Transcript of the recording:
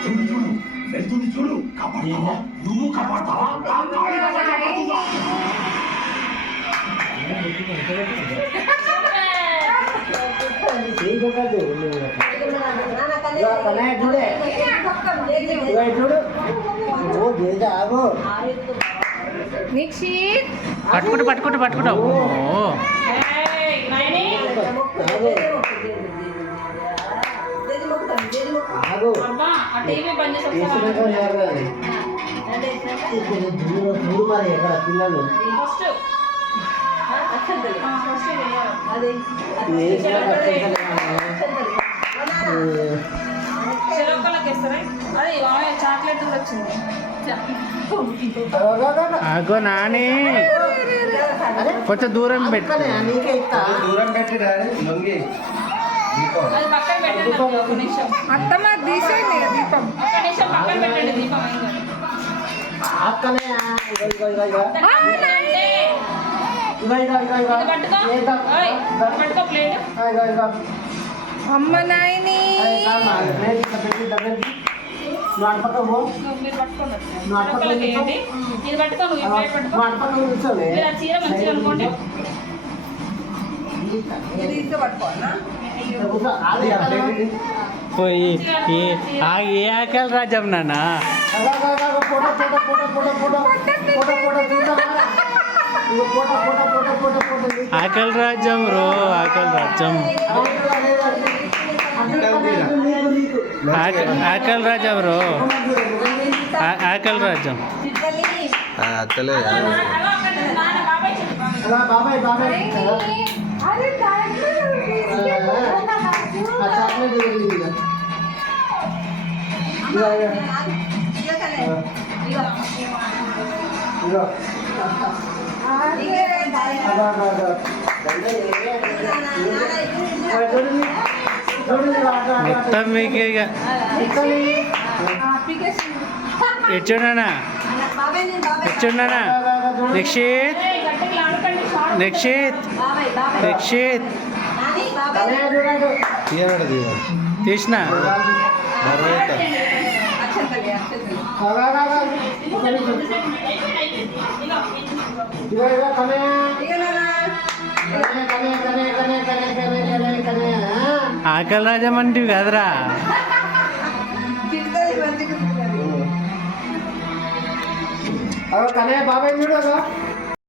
చూడు చూడు వెళ్తుంది చూడు కాపాడుతావా నువ్వు కాపాడుతావా పట్టుకుంటూ పట్టుకుంటూ పట్టుకుంటావు పిల్లలు చాక్లెట్ కూడా వచ్చింది. అగో నాని కొంచెం దూరం పెట్టు దూరం పెట్టి లొంగి అది పక్కన పెట్టండి ఒక నిమిషం. అత్తమ్మ తీసేయండి దీపం. ఒక నిమిషం పక్కన పెట్టండి దీపం. అక్కనే పట్టుకో ప్లేట్. అమ్మ నాయని మీరు పట్టుకోండి వేయండి. ఇది పట్టుకో నువ్వు ఈ ప్లేట్ పట్టుకో. మీరు ఆ చీర మంచిగా అనుకోండి. ఏ ఆకలి రాజ్యం నాన్న ఆకలి రాజ్యం రో ఆకలి రాజ్యం ఆకలి రాజ్యం రో ఆకలి రాజ్యం అక్కలే బాబాయ్ మొత్తం మీకే ఇక ఎచ్చున్నానా ఎచ్చున్నానా నిక్షిత్ నిక్షిత్ నిక్షిత్ తీసిన ఆకలి రాజ్యం అంటే కదరా బాబాయ్ చూడు